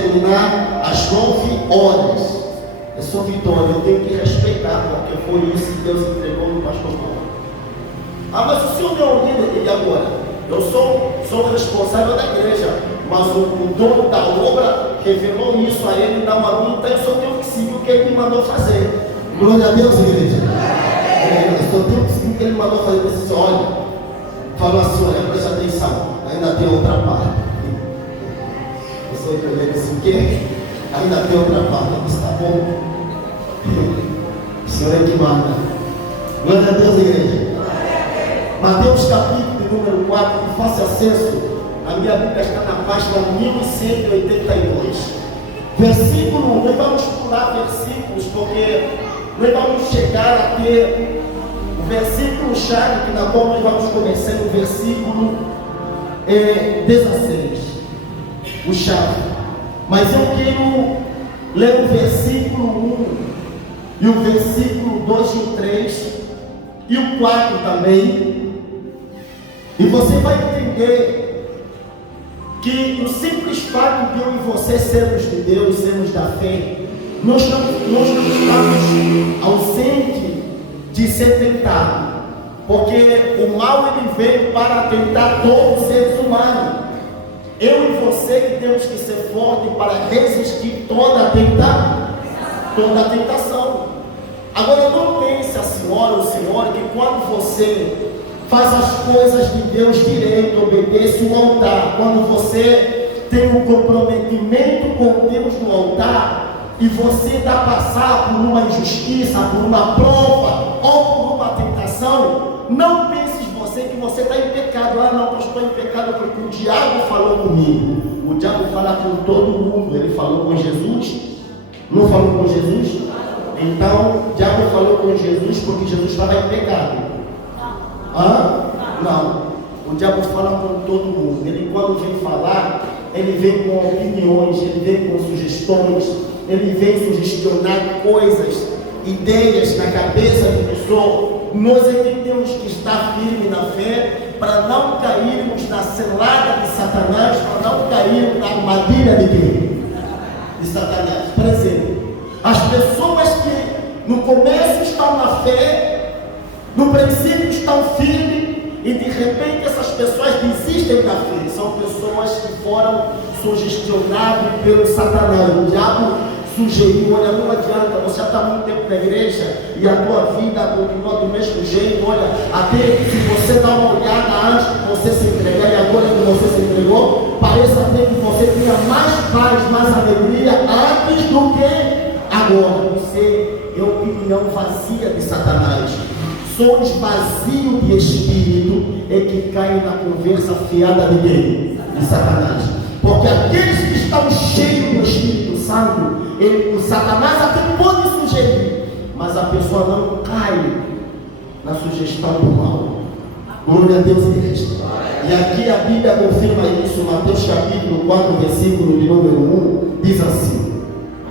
terminar às 9 horas. Eu sou Vitória, eu tenho que respeitar, porque foi isso que Deus entregou no pastor Paulo. Mas o senhor me ouviu, e agora? Eu sou responsável da igreja, mas o dono da obra revelou isso a ele na Maru, então eu só tenho que seguir o que ele me mandou fazer. Glória a Deus, igreja. Eu só tenho que seguir o que ele me mandou fazer. Ele disse: olha, falou assim, olha, presta atenção, ainda tem outra parte. Eu sou eu disse: o quê? Ainda tem outra parte. Eu disse: tá bom. O Senhor é que manda. Glória a Deus, igreja. Mateus capítulo número 4, que faça acesso. A minha Bíblia está na página 1182. Versículo 1. Nós vamos pular versículos, porque nós vamos chegar a ter o versículo-chave, que na qual nós vamos começar no versículo 16. O chave. Mas eu quero ler o versículo 1 e o versículo 2 e o 3 e o 4 também. E você vai entender que o simples fato de eu e você sermos de Deus, sermos da fé, nós não estamos ausentes de ser tentado, porque o mal ele veio para tentar todos os seres humanos. Eu e você que temos que ser fortes para resistir toda a tentação. Agora não pense a senhora ou o senhor que quando você faz as coisas de Deus direito, obedece o altar, quando você tem um comprometimento com Deus no altar e você dá passar por uma injustiça, por uma prova ou por uma tentação, não pense você que você está em pecado. Não, eu estou em pecado porque o diabo falou comigo. O diabo fala com todo mundo. Ele falou com Jesus? Não falou com Jesus? Então, o diabo falou com Jesus porque Jesus estava em pecado. Não. O diabo fala com todo mundo. Ele, quando vem falar, ele vem com opiniões, ele vem com sugestões, ele vem sugestionar coisas, ideias na cabeça da pessoa. Nós é que temos que estar firme na fé para não cairmos na cilada de Satanás, para não cairmos na armadilha de quem? De Satanás. Por exemplo, as pessoas que no começo estão na fé, no princípio estão firmes, e de repente essas pessoas desistem da fé. São pessoas que foram sugestionadas pelo Satanás. O diabo sugeriu: olha, não adianta, você já está muito tempo na igreja e a tua vida continua do mesmo jeito. Olha, até se você dá uma olhada antes de você se entregar e agora que você se entregou, parece até que você tinha mais paz, mais alegria antes do que agora. Você é opinião vazia de Satanás. Sons vazios de espírito é que caem na conversa fiada de quem? De Satanás. Porque aqueles que estão cheios do Espírito Santo, o Satanás até pode sugerir, mas a pessoa não cai na sugestão do mal. Glória a Deus, igreja. E aqui a Bíblia confirma isso. Mateus capítulo 4, versículo de número 1, diz assim: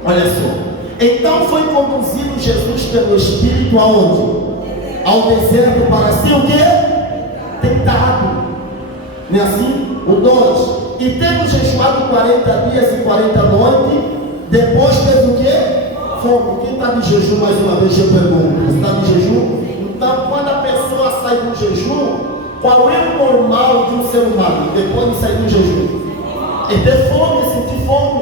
olha só. Então foi conduzido Jesus pelo Espírito aonde? Ao deserto para ser o quê? Tentado. Não é assim? O 2. E tendo jejuado 40 dias e 40 noites, depois teve o quê? Fome. Quem está de jejum, mais uma vez eu pergunto? Você está de jejum? Então, quando a pessoa sai do jejum, qual é o normal de um ser humano depois de sair do jejum? É ter fome, é sentir fome.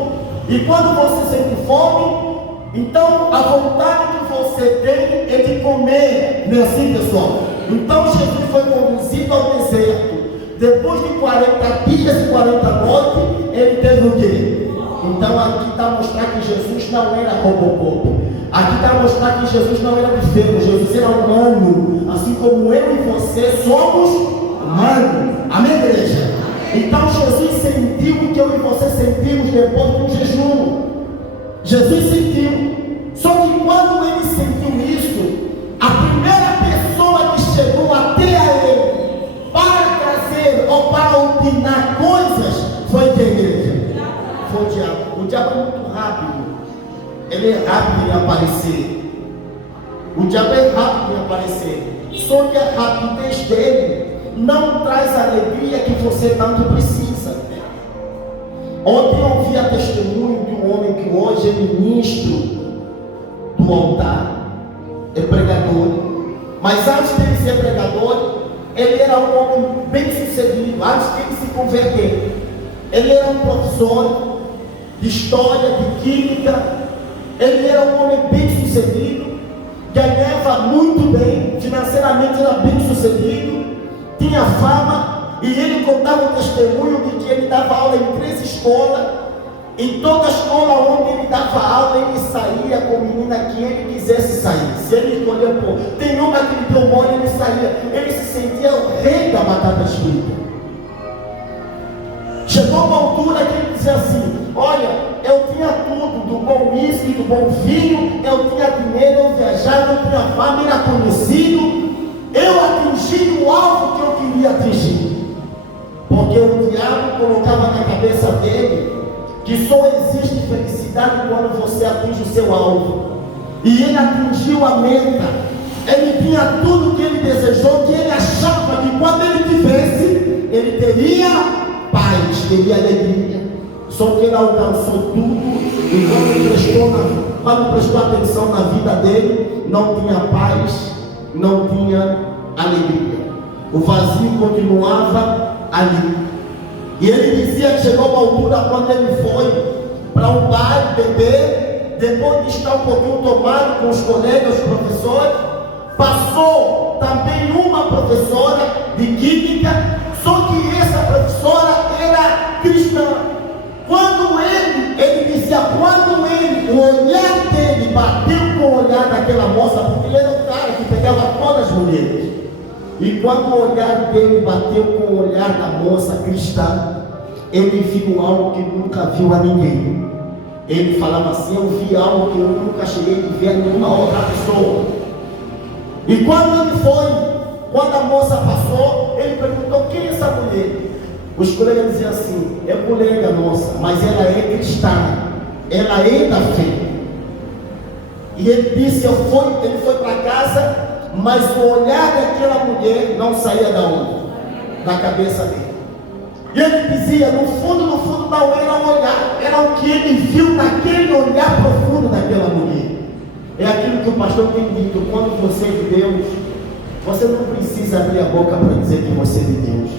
E quando você sente fome, então a vontade que você tem é de comer. Não é assim, pessoal? Então Jesus foi conduzido ao deserto. Depois de 40 dias e 40 noites, ele teve o quê? Então aqui está a mostrar que Jesus não era robocop. Aqui está a mostrar que Jesus não era perfeito. Jesus era humano, assim como eu e você somos humanos. Amém, igreja? Então Jesus sentiu o que eu e você sentimos depois do jejum. Jesus sentiu. Só que quando ele sentiu isso, a primeira pessoa que chegou até a ele para trazer ou para opinar coisas foi a igreja. Foi o diabo. O diabo é muito rápido. Ele é rápido em aparecer. O diabo é rápido em aparecer. Só que a rapidez dele não traz a alegria que você tanto precisa. Ontem eu ouvi a testemunho era um homem bem sucedido, antes de ele se converter. Ele era um professor de história, de química. Ele era um homem bem sucedido, ganhava muito bem, financeiramente era bem sucedido, tinha fama, e ele contava o testemunho de que ele dava aula em 3 escolas. Em toda a escola onde ele dava aula, ele saía com a menina que ele quisesse sair. Se ele escolheu, tem uma que lhe deu mole, ele saía. Ele se sentia o rei da batata frita. Chegou uma altura que ele dizia assim: olha, eu tinha tudo, do bom uísque, do bom vinho, eu tinha dinheiro, eu viajava, eu tinha fama, era conhecido, eu atingi o alvo que eu queria atingir. Porque o diabo colocava na cabeça dele que só existe felicidade quando você atinge o seu alvo. E ele atingiu a meta. Ele tinha tudo que ele desejou, que ele achava que quando ele tivesse, ele teria paz, teria alegria. Só que ele alcançou tudo, e quando prestou atenção na vida dele, não tinha paz, não tinha alegria. O vazio continuava ali. E ele dizia que chegou uma altura quando ele foi para um bar beber, depois de estar um pouquinho tomado com os colegas, os professores, passou também uma professora de química, só que essa professora era cristã. Quando ele dizia, quando o olhar dele bateu com o olhar daquela moça, porque ele era um cara que pegava todas as mulheres. E quando o olhar dele bateu com o olhar da moça cristã, ele viu algo que nunca viu a ninguém. Ele falava assim: eu vi algo que eu nunca cheguei a ver em nenhuma outra pessoa. E quando ele foi, quando a moça passou, ele perguntou: quem é essa mulher? Os colegas diziam assim: é colega nossa, mas ela é cristã, ela é da fé. E ele disse: ele foi para casa, mas o olhar daquela mulher não saía da onde? Da cabeça dele. E ele dizia, no fundo não era um olhar, era o que ele viu naquele olhar profundo daquela mulher. É aquilo que o pastor tem dito: quando você é de Deus, você não precisa abrir a boca para dizer que você é de Deus.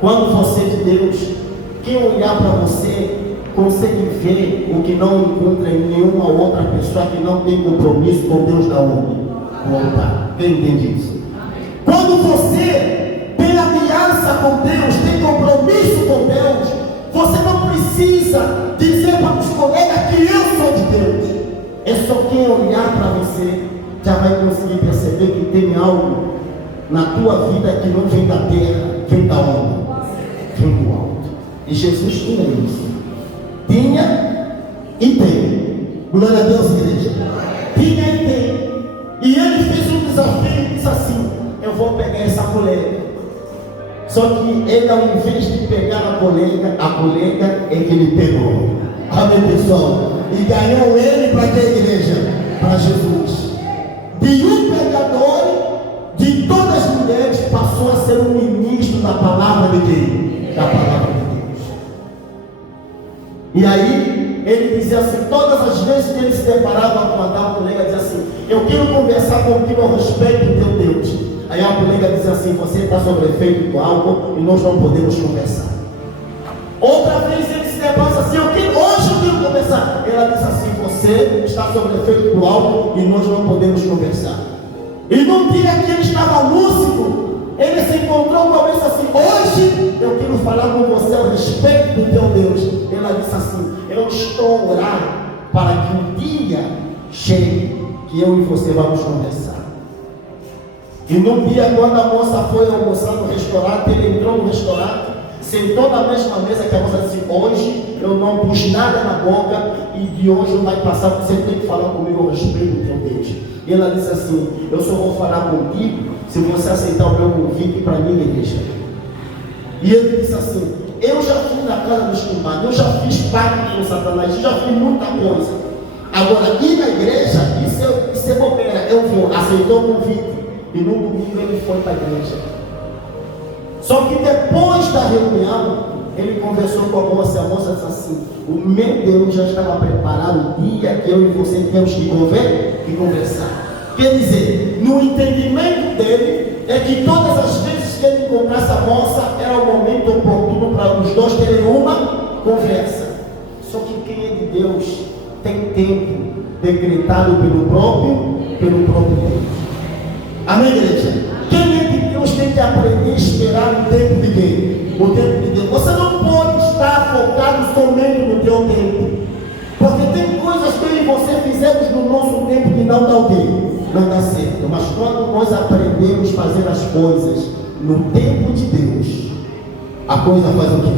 Quando você é de Deus, quem olhar para você consegue ver o que não encontra em nenhuma outra pessoa que não tem compromisso com Deus da onde? Quem entende isso? Quando você tem aliança com Deus, tem compromisso com Deus, você não precisa dizer para os colegas que eu sou de Deus. É só quem olhar para você já vai conseguir perceber que tem algo na tua vida que não vem da terra, vem da onde? Vem do alto. E Jesus tinha isso. Tinha e tem. Glória a Deus, igreja. Tinha e tem. E ele fez um desafio e disse assim: eu vou pegar essa colega. Só que ele, ao invés de pegar a colega é que ele pegou. Amém, pessoal? E ganhou ele para que a igreja? Para Jesus. De um pegador, de todas as mulheres, passou a ser um ministro da palavra de quem? Da palavra de Deus. E aí, ele dizia assim, todas as vezes que ele se deparava com a colega, dizia assim: eu quero conversar contigo a respeito do teu Deus. Aí a colega dizia assim: você está sob efeito do álcool e nós não podemos conversar. Outra vez ele se depara assim: hoje eu quero conversar. Ela disse assim: você está sob efeito do álcool e nós não podemos conversar. E num dia que ele estava lúcido, ele se encontrou com a disse assim: hoje eu quero falar com você a respeito do teu Deus. Ela disse assim: eu estou a orar para que um dia chegue que eu e você vamos conversar. E num dia, quando a moça foi almoçar no restaurante, ele entrou no restaurante, sentou na mesma mesa que a moça disse: hoje eu não pus nada na boca e de hoje vai passar, você tem que falar comigo a respeito do teu Deus. E ela disse assim: eu só vou falar contigo se você aceitar o meu convite para minha igreja. E ele disse assim: eu já fui na casa dos comadres, eu já fiz pacto com Satanás, eu já fiz muita coisa. Agora, ir na igreja, isso é bobeira, eu vou. Aceitou o convite. E no domingo ele foi para a igreja. Só que depois da reunião, ele conversou com a moça disse assim: o meu Deus já estava preparado o dia que eu e você temos que conversar. Quer dizer, no entendimento dele, é que todas as vezes que ele encontrasse a moça, era o momento oportuno para os dois terem uma conversa. Só que quem é de Deus tem tempo decretado pelo próprio Deus. Amém, igreja? Quem é de Deus tem que aprender a esperar o tempo de quem? O tempo de Deus. Você não pode estar focado somente no teu tempo, porque tem coisas que eu e você fizemos no nosso tempo que não dá o quê? Não dá certo. Mas quando nós aprendemos a fazer as coisas no tempo de Deus, a coisa faz o quê?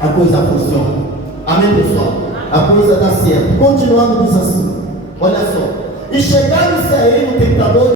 A coisa funciona. Amém, pessoal? A coisa dá certo. Continuando, diz assim: olha só. E chegaram-se a ele o tentador